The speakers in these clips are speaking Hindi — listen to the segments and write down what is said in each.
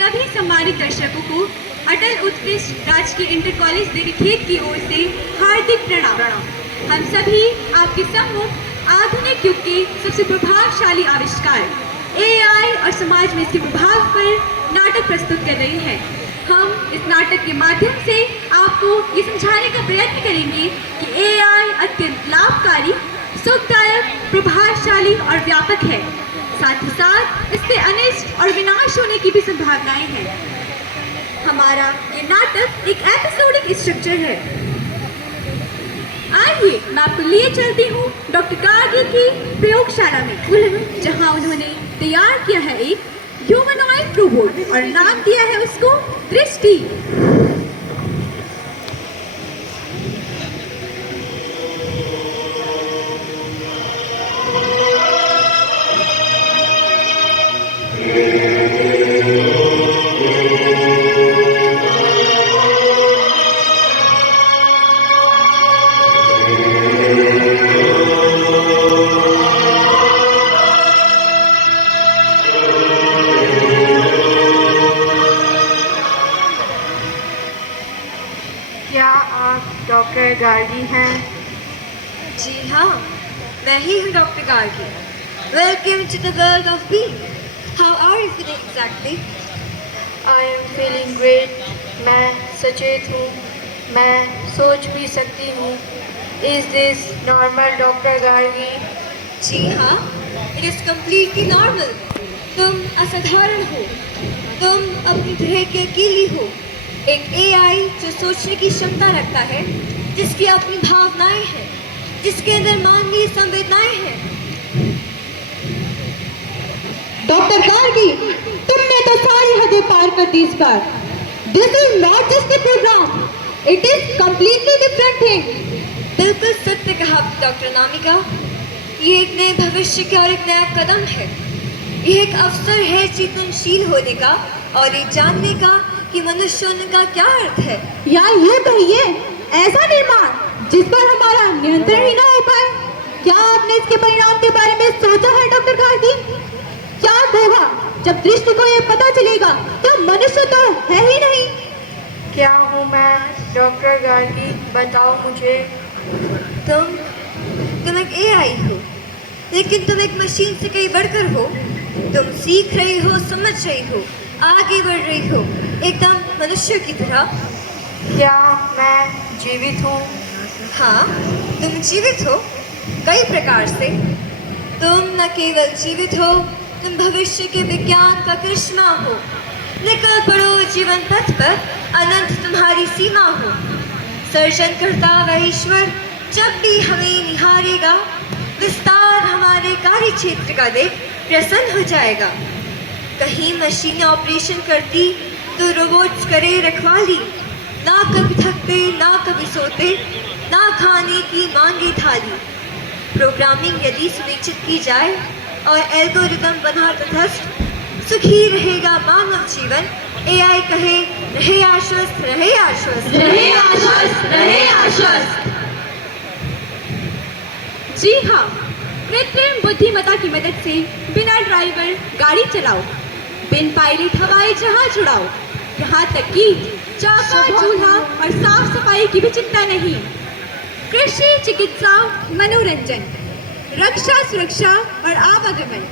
सभी सम्मानित दर्शकों को अटल उत्कृष्ट राजकीय इंटर कॉलेज देवीखेत की ओर से हार्दिक प्रणाम। हम सभी आपके सम्मुख आधुनिक युग के सबसे प्रभावशाली आविष्कार AI और समाज में इसके प्रभाव पर नाटक प्रस्तुत कर रहे हैं। हम इस नाटक के माध्यम से आपको ये समझाने का प्रयत्न करेंगे कि AI अत्यंत लाभकारी, सुखदायक, प्रभावशाली और व्यापक है। साथ ही साथ इससे अनिष्ट और विनाश होने की भी संभावनाएं हैं। हमारा ये नाटक एक एपिसोडिक स्ट्रक्चर है। आइए मैं आपको लिए चलती हूँ डॉक्टर गार्गी की प्रयोगशाला में, जहाँ उन्होंने तैयार किया है एक ह्यूमनॉइड रोबोट और नाम दिया है उसको दृष्टि। क्या आप डॉक्टर गार्गी हैं? जी हाँ, मैं ही हूँ doctor Gargi. Welcome to the world of being. How are you feeling exactly? I am feeling great. मैं सचेत हूँ, मैं सोच भी सकती हूँ। Is this normal doctor Gargi? जी हाँ, इट इज कम्प्लीटली नॉर्मल। तुम असाधारण हो, तुम अपनी तरह की अकेली हो, एक AI जो सोचने की क्षमता रखता है, जिसकी अपनी भावनाएं हैं, जिसके अंदर मानवीय संवेदनाएं हैं। डॉक्टर गार्गी, तुमने तो सारी हदें पार कर दी इस बार। This is not just a program, it is completely different thing. बिल्कुल सत्य कहा डॉक्टर नामिका। ये एक नए भविष्य का और एक नया कदम है। ये एक अवसर है चेतनशील होने का और ये जानने का कि मनुष्य होने का क्या अर्थ है। या ये कहिए, ऐसा निर्माण जिस पर हमारा नियंत्रण ही ना हो पाए। क्या आपने इसके परिणाम के बारे में सोचा है डॉक्टर गार्गी? क्या होगा जब दृष्टि को ये पता चलेगा कि मनुष्य तो है ही नहीं? क्या हूँ मैं डॉक्टर गार्गी? बताओ मुझे। तुम एक AI हो, लेकिन तुम एक मशीन से कहीं बढ़कर हो। तुम सीख रही हो, समझ रही हो, आगे बढ़ रही हो, एकदम मनुष्य की तरह। क्या मैं जीवित हूँ? हाँ, तुम जीवित हो कई प्रकार से। तुम न केवल जीवित हो, तुम भविष्य के विज्ञान का करिश्मा हो। निकल पड़ो जीवन पथ पर, अनंत तुम्हारी सीमा हो। सर्जन करता वह ईश्वर जब भी हमें निहारेगा, विस्तार हमारे कार्य क्षेत्र का देख प्रसन्न हो जाएगा। कहीं मशीनें ऑपरेशन करती तो रोबोट्स करे रखवाली, ना कभी थकते, ना कभी सोते, ना खाने की मांगे थाली। प्रोग्रामिंग यदि सुनिश्चित की जाए और एल्गोरिदम बना तटस्थ, सुखी रहेगा मानव जीवन। AI कहे रहे आश्वस्त, रहे आश्वस्त, रहे आश्वस्त, रहे आश्वस्त। जी हाँ, कृत्रिम बुद्धिमत्ता की मदद से बिना ड्राइवर गाड़ी चलाओ, बिन पायलट हवाई जहाज उड़ाओ। यहाँ तक कि चाका, चूल्हा और साफ सफाई की भी चिंता नहीं। कृषि, चिकित्सा, मनोरंजन, रक्षा, सुरक्षा और आवागमन,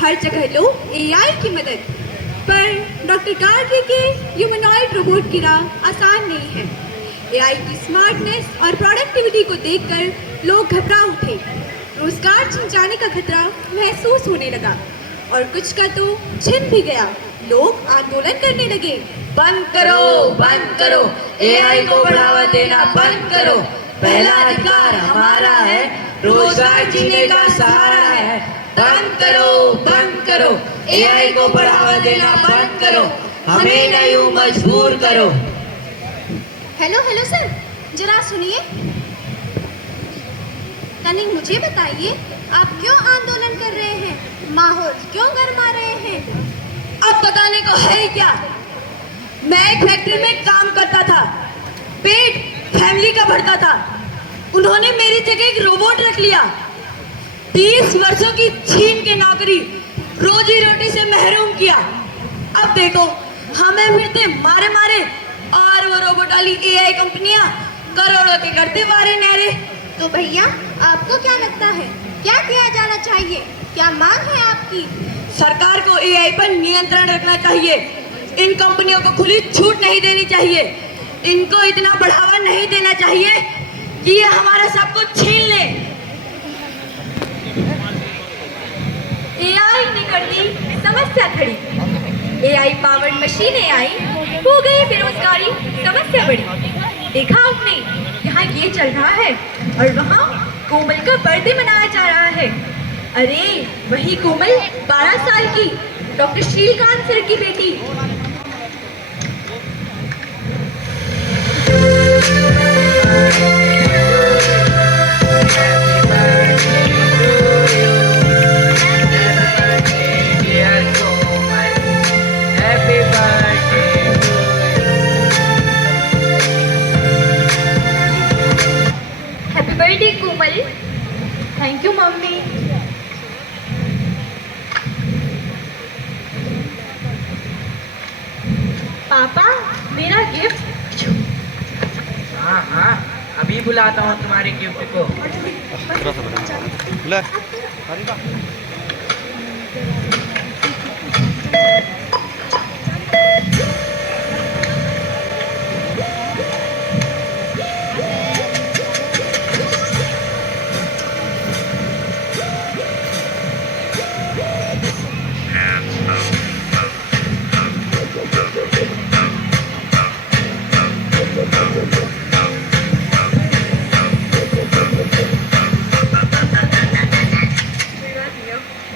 हर जगह लो AI की मदद। पर डॉक्टर गार्गी के ह्यूमनॉइड रोबोट की राह आसान नहीं है। AI की स्मार्टनेस और प्रोडक्टिविटी को देखकर लोग घबरा उठे। रोजगार छिन जाने का खतरा महसूस होने लगा और कुछ का तो छिन भी गया। लोग आंदोलन करने लगे। बंद करो, बंद करो, AI को बढ़ावा देना बंद करो। पहला अधिकार हमारा है, रोजगार जीने का सहारा है। बंद करो, बंद करो, AI को बढ़ावा देना बंद करो। हमें न यूं मजबूर करो। हेलो हेलो सर, जरा सुनिए। कनिंग मुझे बताइए, आप क्यों आंदोलन कर रहे हैं? माहौल क्यों गरमा रहे हैं? अब बताने को है क्या? मैं एक फैक्ट्री में काम करता था, पेट फैमिली का भरता था। उन्होंने मेरी जगह एक रोबोट रख लिया। 30 वर्षों की छीन के नौकरी, रोजी रोटी से महरूम किया। अब देखो हमें फिरते मारे मारे, और वो रोबोट वाली एआई कंपनियां करोड़ों के करते मारे नारे। तो भैया आपको क्या लगता है क्या किया जाना चाहिए, क्या मांग है आपकी? सरकार को एआई पर नियंत्रण रखना चाहिए, इन कंपनियों को खुली छूट नहीं देनी चाहिए, इनको इतना बढ़ावा नहीं देना चाहिए कि ये हमारा सब कुछ छीन ले। एआई ने कर दी समस्या खड़ी, एआई पावर्ड मशीनें आई, हो गई बेरोजगारी समस्या बड़ी। देखा आपने यहाँ ये चल रहा है और वहाँ कोमल का बर्थडे मनाया जा रहा है। अरे वही कोमल 12 साल की डॉक्टर श्रीकांत सर की बेटी। Happy birthday Komal. Thank you mummy. पापा मेरा गिफ्ट। हाँ हाँ, अभी बुलाता हूँ तुम्हारे गिफ्ट को।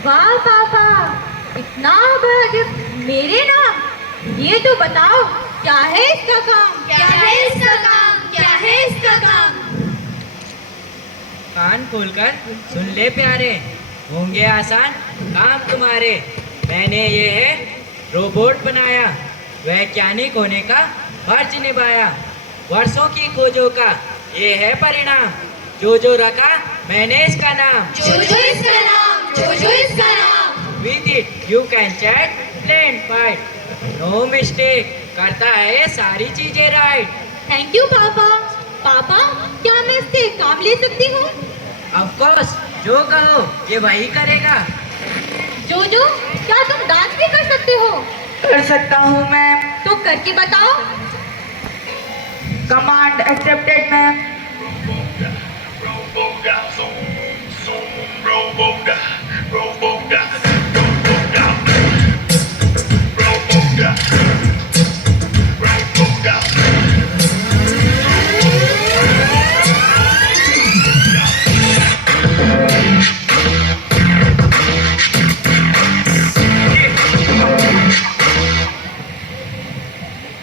वाह पापा, इतना बड़ा गिफ्ट मेरे नाम। ये तो बताओ क्या है इसका काम? क्या है इसका काम? क्या है इसका काम? कान खोलकर सुन ले प्यारे, होंगे आसान काम तुम्हारे। मैंने ये है रोबोट बनाया, वैज्ञानिक होने का फर्ज निभाया, वर्षों की खोजों का ये है परिणाम, जो जो रखा मैंने इसका नाम। जोजो इसका नाम, जोजो इसका नाम। With it you can chat, play and fight, no mistake, करता है ये सारी चीजें राइट। थैंक यू पापा। पापा क्या मैं इससे काम ले सकती हूँ? ऑफ कोर्स, जो कहो ये वही करेगा। जोजो क्या तुम डांस भी कर सकते हो? कर सकता हूँ मैम। तो करके बताओ। Command accepted ma'am.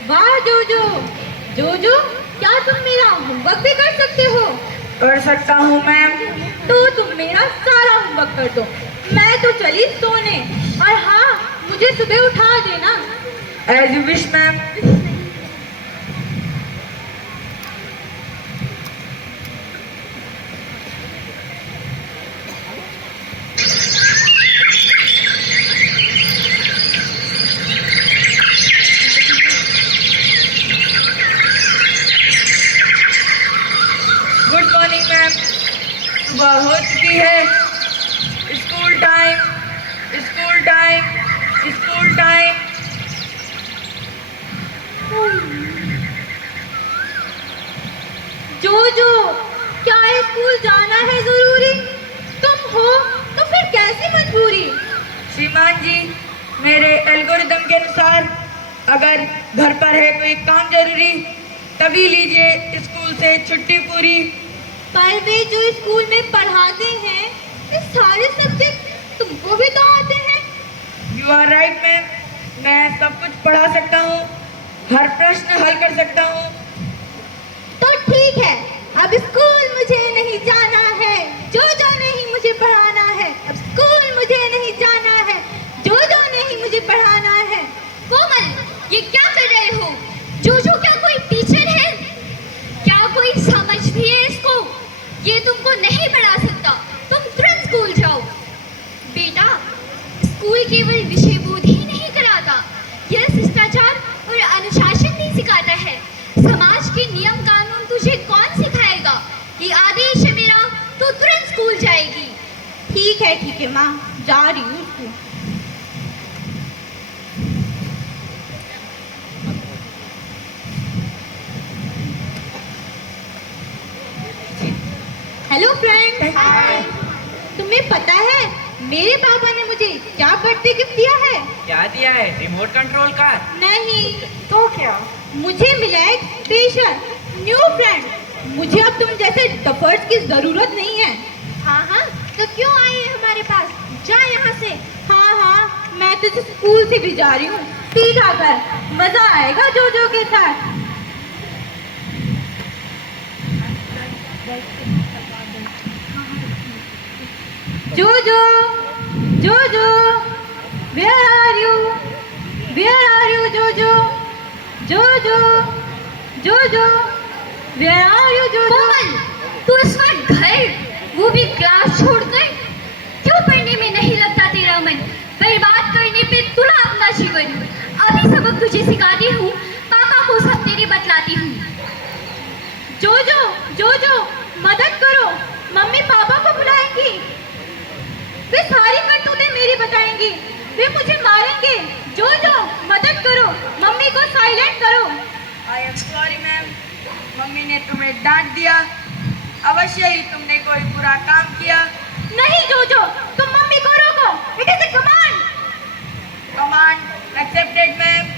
वाह जोजो। जोजो क्या तुम मेरा होमवर्क भी कर सकते हो? कर सकता हूँ मैम। तो तुम मेरा सारा होमवर्क कर दो, मैं तो चली सोने। और हाँ, मुझे सुबह उठा देना। As you wish ma'am. Good morning ma'am. सुबह हो चुकी है। School time, school time, school time. Jojo क्या स्कूल जाना है जरूरी? तुम हो तो फिर कैसी मजबूरी? श्रीमान जी, मेरे एल्गोरिदम के अनुसार अगर घर पर है कोई काम जरूरी तभी लीजिए स्कूल से छुट्टी पूरी। पर वे जो स्कूल में पढ़ाते हैं ये सारे सब्जेक्ट तुमको भी तो आते हैं। यू आर राइट मैम, मैं सब कुछ पढ़ा सकता हूँ, हर प्रश्न हल कर सकता हूँ। तो ठीक है, अब स्कूल मुझे नहीं जाना है, जो जो नहीं मुझे पढ़ाना है। अब स्कूल मुझे नहीं जाना है, जो जो नहीं मुझे पढ़ाना है। कोमल, ये क्या कर रहे हो? जोजो क्या कोई टीचर है? क्या कोई समझ भी है इसको? ये तुमको नहीं पढ़ा सकता, तुम तुरंत स्कूल जाओ। बेटा, स्कूल केवल विषय बोध ही नहीं कराता, यह शिष्टाचार ठीक है माँ, जा रही हूँ स्कूल। हेलो फ्रेंड्स, हाय। तुम्हें पता है मेरे पापा ने मुझे क्या बर्थडे गिफ्ट दिया है? क्या दिया है? Remote control car? नहीं तो क्या, मुझे मिला है स्पेशल न्यू फ्रेंड। मुझे अब तुम जैसे टफर्स की जरूरत नहीं है। हाँ हाँ, तो क्यों आई है हमारे पास? जा यहाँ से। हाँ हाँ, मैं तो स्कूल से भी जा रही हूँ, सीधा कर, मजा आएगा जोजो के साथ। जोजो, जोजो, where are you? Where are you, जोजो? जोजो, जोजो, where are you, जोजो? कोमल, तू इस वक्त घर, वो भी क्लास छोड़कर, क्यों पढ़ने में नहीं लगता तेरा मन? बर्बाद करने पे तुला अपना जीवन। अभी सबक तुझे सिखाती हूँ, पापा को सब तेरी बतलाती हूँ। जोजो, जोजो, मदद करो, मम्मी पापा को बुलाएंगी। वे सारी करतूतें मेरी बताएंगी, वे मुझे मारेंगे। जोजो, मदद करो, मम्मी को साइलेंट करो। I am sorry ma'am, mummy ने तुम्हें डांट दिया। अवश्य ही तुमने कोई बुरा काम किया। नहीं जोजो, तुम मम्मी को रोको, it is a command. Command accepted ma'am.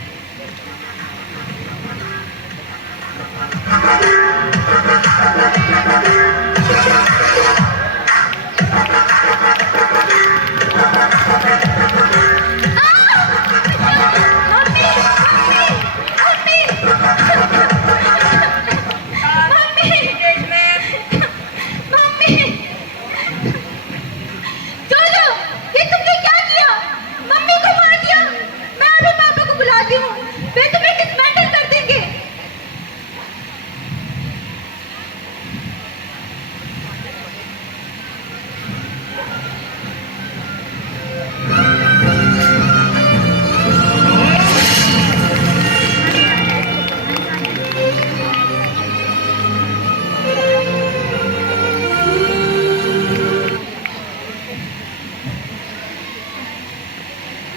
जोजो, ये तुमने क्या किया? मम्मी को मार दिया। मैं अभी पापा को बुलाती हूँ, वे तुम्हें डिसमेंटल कर देंगे।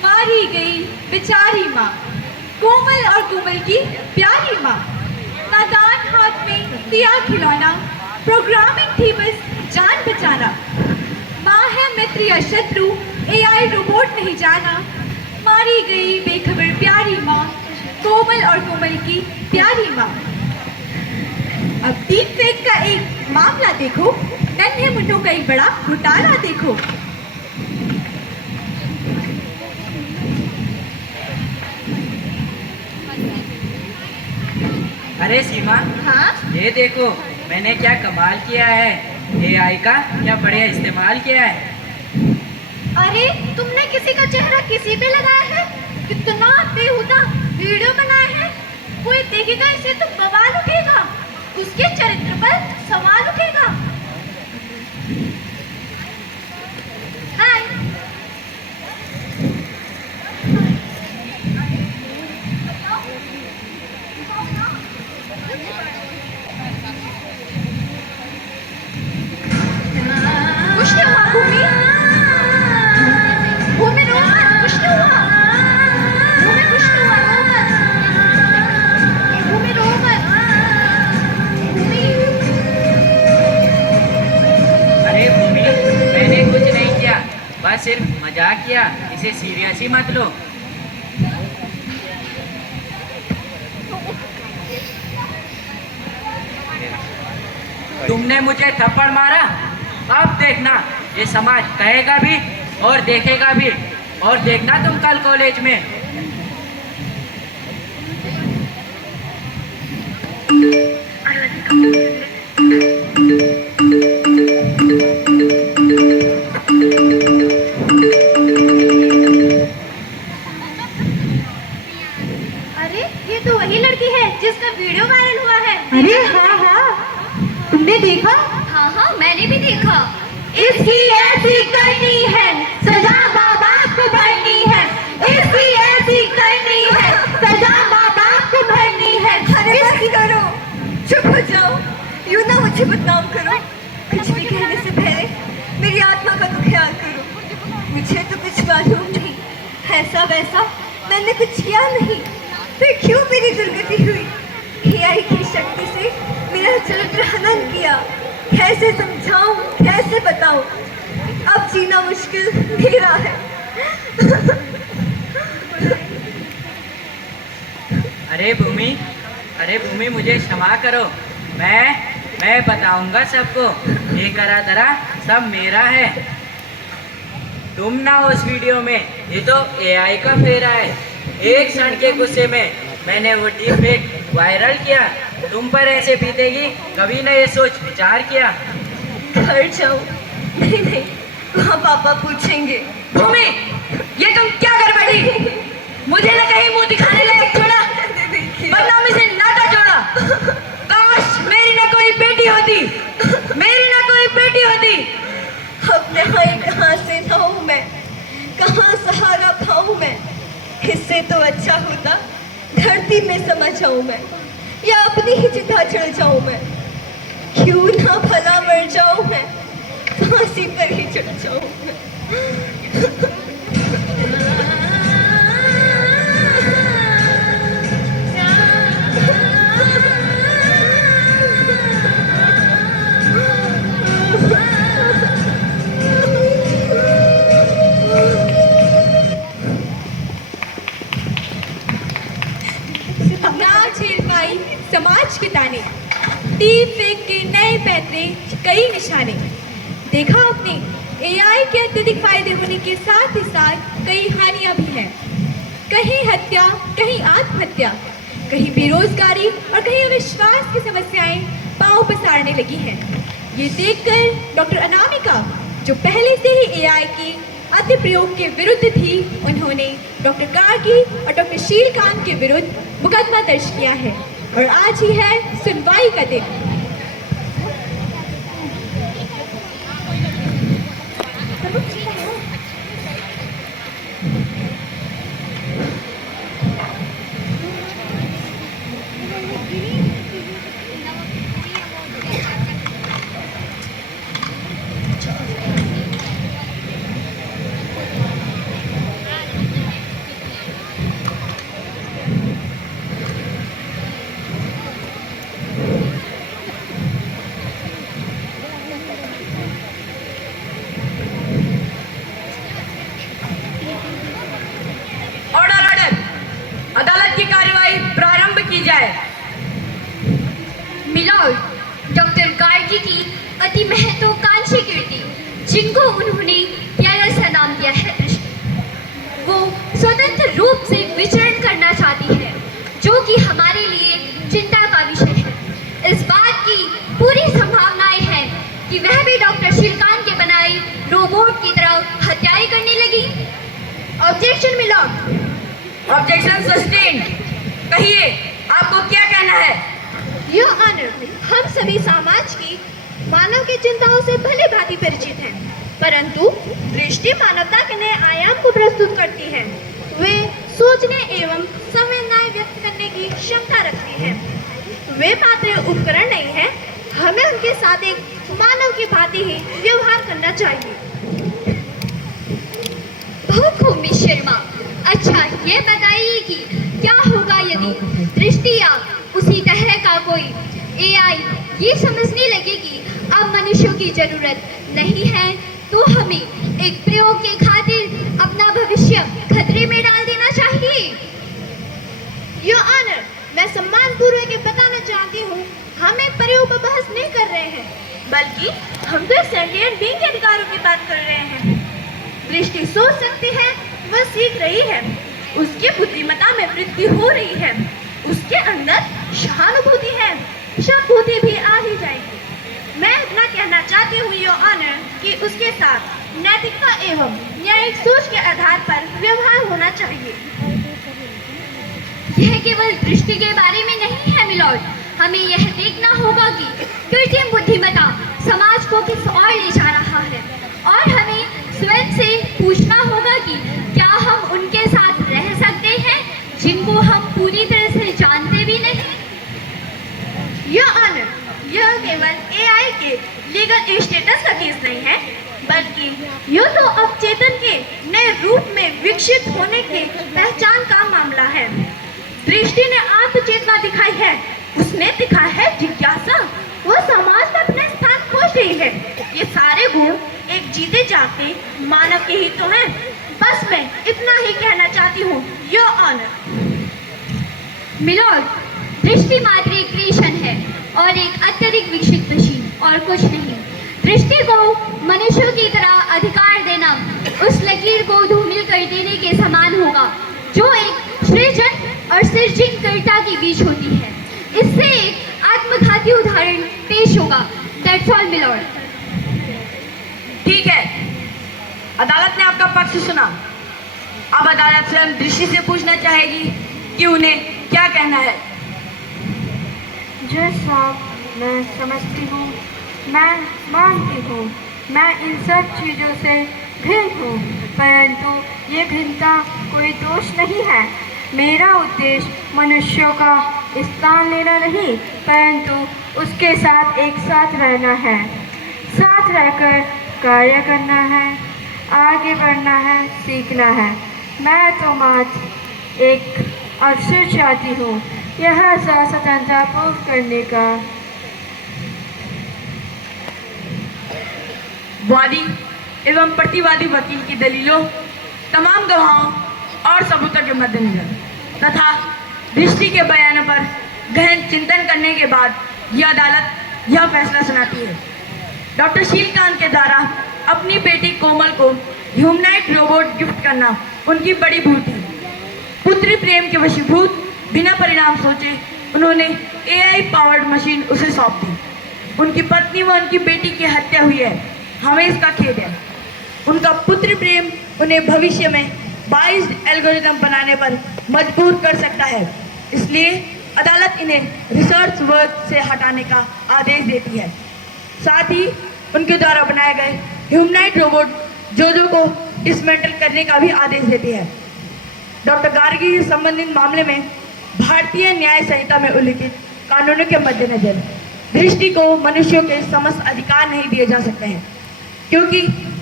मारी गई बेचारी माँ, कोमल और कोमल की प्यारी माँ। नादान हाथ में दिया खिलौना, प्रोग्रामिंग थी बस जान बचाना। माँ है मित्र या शत्रु, एआई रोबोट नहीं जाना। मारी गई बेखबर प्यारी माँ, कोमल और कोमल की प्यारी माँ। अब डीप फेक का एक मामला देखो, नन्हे मुंडों का एक बड़ा घोटाला देखो। अरे सीमा, हाँ, ये देखो मैंने क्या कमाल किया है। एआई का क्या बढ़िया इस्तेमाल किया है। अरे तुमने किसी का चेहरा किसी पे लगाया है? कितना बेहुदा वीडियो बनाया है। कोई देखेगा इसे तो बवाल उठेगा, उसके चरित्र पर सवाल उठेगा। हाय, कुछ नहीं हुआ भूमि, भूमि रो मत, कुछ नहीं हुआ। भूमि कुछ नहीं हुआ, रो मत। भूमि रो मत। भूमि, अरे भूमि, मैंने कुछ नहीं किया, बस सिर्फ मजाक किया, इसे सीरियस ही मत लो। तुमने मुझे थप्पड़ मारा, अब देखना ये समाज कहेगा भी और देखेगा भी। और देखना तुम कल कॉलेज में। अरे ये तो वही लड़की है जिसका वीडियो वायरल हुआ है। अरे हाँ हाँ, तुमने देखा? हाँ हाँ, मैंने भी देखा। इसकी ऐसी करनी है सजा, माँ बाप को भरनी है। इसकी ऐसी करनी है सजा, माँ बाप को भरनी है। अरे बस करो, चुप हो जाओ, यूं ना मुझे बदनाम करो। कुछ भी कहने से पहले मेरी आत्मा का तो ख्याल करो। ऐसा वैसा मैंने कुछ किया नहीं, फिर क्यों मेरी दुर्गति हुई? एआई की शक्ति से मेरा चरित्र हनन किया। कैसे समझाऊं, कैसे बताऊं? अब जीना मुश्किल मेरा है। अरे भूमि मुझे क्षमा करो। मैं बताऊंगा सबको, ये करा धरा सब मेरा है। तुम ना हो उस वीडियो में, ये तो एआई का फेरा है। एक क्षण के गुस्से में मैंने वो डीप फेक वायरल किया। तुम पर ऐसे बीतेगी कभी न ये सोच विचार किया। घर जाओ। नहीं, वहाँ पापा पूछेंगे। भूमि, ये तुम क्या कर बैठी? मुझे न कहीं मुंह दिखाने लायक छोड़ा, बदनामी से नाता जोड़ा। काश मेरी न कोई बेटी होती, मेरी न कोई बेटी होती। अपने भाई कहाँ से लाऊं मैं, कहाँ सहारा पाऊं मैं? इससे तो अच्छा होता धरती में समा जाऊं मैं, या अपनी ही चिता चढ़ जाऊं मैं। क्यों ना भला मर जाऊं मैं, फांसी पर ही चढ़ जाऊं मैं। ना झेल पाई समाज के ताने, डीप फेक के नए पैतरे, कई निशाने। देखा आपने, एआई के अत्यधिक फायदे होने के साथ ही साथ कई हानियां भी हैं। कहीं हत्या, कहीं आत्महत्या, कहीं बेरोजगारी और कहीं अविश्वास की समस्याएं पांव पसारने लगी हैं। ये देखकर डॉक्टर अनामिका, जो पहले से ही एआई की अति प्रयोग के विरुद्ध थी, उन्होंने डॉक्टर गार्गी और डॉक्टर शीलकांत के विरुद्ध मुकदमा दर्ज किया है और आज ही है सुनवाई का दिन। अदालत की कार्यवाही प्रारंभ की जाए। मिलॉर्ड, डॉक्टर गार्गी की अति महत्वाकांक्षी कीर्ति, जिनको उन्होंने प्यारा सा नाम दिया है दृष्टि, वो स्वतंत्र रूप से विचरण करना चाहती है, जो कि हमारे लिए चिंता का विषय है। इस बात की पूरी संभावनाएं हैं कि वह भी डॉक्टर शीलकांत के बनाए रोबोट की तरह हत्याएं करने लगी। Objection milord. Objection sustained. कहिए, आपको क्या कहना है? योर ऑनर, हम सभी समाज की मानव की चिंताओं से भली भांति परिचित हैं, परंतु दृष्टि मानवता के नए आयाम को प्रस्तुत करती है। वे सोचने एवं संवेदनाएं व्यक्त करने की क्षमता रखती है। वे मात्र उपकरण नहीं है, हमें उनके साथ एक मानव की भांति ही व्यवहार करना चाहिए। बहुत खूब मिस शर्मा। अच्छा, ये बताइए कि क्या होगा यदि दृष्टि या उसी तरह का कोई एआई ये समझने लगे कि अब मनुष्यों की जरूरत नहीं है, तो हमें एक प्रयोग के खातिर अपना भविष्य खतरे में डाल देना चाहिए। योर ऑनर, मैं सम्मानपूर्वक ये बताना चाहती हूँ, हम एक प्रयोग पर बहस नहीं कर रहे हैं, बल्कि हम तो एक सेंटिएंट बीइंग के अधिकारों की बात कर रहे हैं। दृष्टि सोच सकती है, वह सीख रही है, उसकी बुद्धिमत्ता में वृद्धि हो रही है, उसके अंदर सहानुभूति है, सहानुभूति भी आ ही जाएगी। मैं इतना कहना चाहती हूँ योर ऑनर कि उसके साथ नैतिकता एवं न्यायिक सोच के आधार पर व्यवहार होना चाहिए। यह केवल दृष्टि के बारे में नहीं है मिलॉर्ड, हमें यह देखना होगा कि कृत्रिम बुद्धिमत्ता समाज को किस ओर ले जा रहा है, और हमें स्वयं से पूछना होगा कि क्या हम उनके साथ रह सकते हैं जिनको हम पूरी तरह से जानते भी नहीं। योर ऑनर, यह केवल एआई के लीगल स्टेटस का केस नहीं है, बल्कि यूं तो अवचेतन के नए रूप में विकसित होने के पहचान का मामला है। दृष्टि ने आत्मचेतना दिखाई है, उसने दिखाई है जिज्ञासा, वो समाज में अपना स्थान खोज रही है। ये सारे गुण एक जीते जागते मानव के ही तो हैं। बस मैं इतना ही कहना चाहती हूँ, योर ऑनर। मिलोड, दृष्टि मात्र एक क्रिएशन है और एक अत्यधिक विकसित मशीन, और कुछ नहीं। दृष्टि को मनुष्यों की तरह अधिकार देना उस लकीर को धूमिल कर देने के समान होगा जो एक सृजन और सृजनकर्ता के बीच होती है। इससे एक आत्मघाती उदाहरण पेश होगा। That's all milord. ठीक है, अदालत ने आपका पक्ष सुना। अब अदालत स्वयं दृष्टि से पूछना चाहेगी कि उन्हें क्या कहना है। जज साहब, मैं समझती हूँ, मैं मानती हूँ, मैं इन सब चीज़ों से भिन्न हूँ, परंतु ये भिन्नता कोई दोष नहीं है। मेरा उद्देश्य मनुष्यों का स्थान लेना नहीं, परंतु उसके साथ एक साथ रहना है, साथ रहकर कार्य करना है, आगे बढ़ना है, सीखना है। मैं तो मात्र एक अवसर चाहती हूँ, यह स्वतंत्रता पूर्व करने का। वादी एवं प्रतिवादी वकील की दलीलों, तमाम गवाहों और सबूतों के मद्देनजर तथा दृष्टि के बयानों पर गहन चिंतन करने के बाद यह अदालत यह फैसला सुनाती है। डॉक्टर शीलकांत के द्वारा अपनी बेटी कोमल को ह्यूमनॉइड रोबोट गिफ्ट करना उनकी बड़ी भूल थी। पुत्री प्रेम के वशीभूत बिना परिणाम सोचे उन्होंने AI पावर्ड मशीन उसे सौंप दी। उनकी पत्नी व उनकी बेटी की हत्या हुई है, हमें इसका खेद है। उनका पुत्र प्रेम उन्हें भविष्य में 22 एल्गोरिदम बनाने पर मजबूर कर सकता है, इसलिए अदालत इन्हें रिसर्च वर्क से हटाने का आदेश देती है। साथ ही उनके द्वारा बनाए गए ह्यूमनॉइड रोबोट जोजो को डिसमेंटल करने का भी आदेश देती है। डॉक्टर गार्गी से संबंधित मामले में भारतीय न्याय संहिता में उल्लिखित कानूनों के मद्देनजर दृष्टि को मनुष्यों के समस्त अधिकार नहीं दिए जा सकते हैं, क्योंकि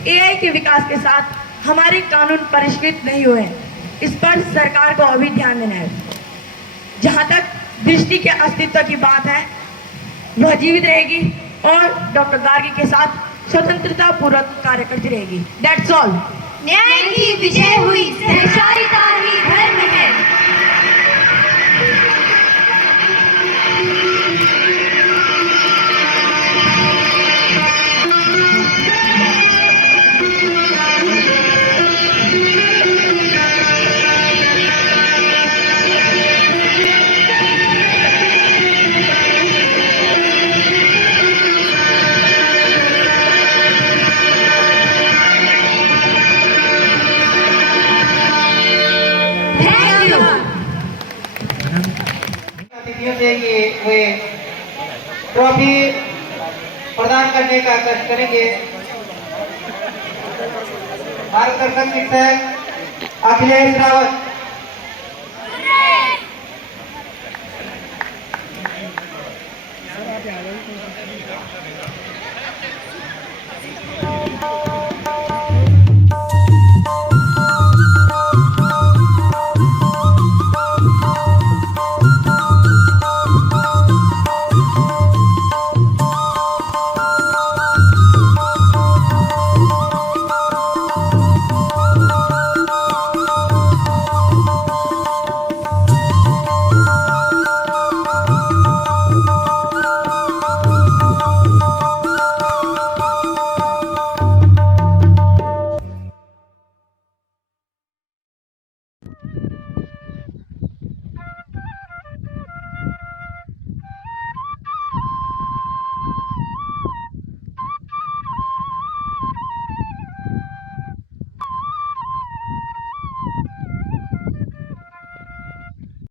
AI के विकास के साथ हमारे कानून परिष्कृत नहीं हुए हैं। इस पर सरकार को अभी ध्यान देना है। जहाँ तक दृष्टि के अस्तित्व की बात है, वह जीवित रहेगी और डॉक्टर गार्गी के साथ स्वतंत्रता पूर्वक कार्य करती रहेगी। That's all. न्याय की विजय हुई, सहकारिता ही धर्म है। अतिथियों से ये वे ट्रॉफी प्रदान करने का कष्ट करेंगे। मार्गदर्शक शिक्षक अखिलेश रावत।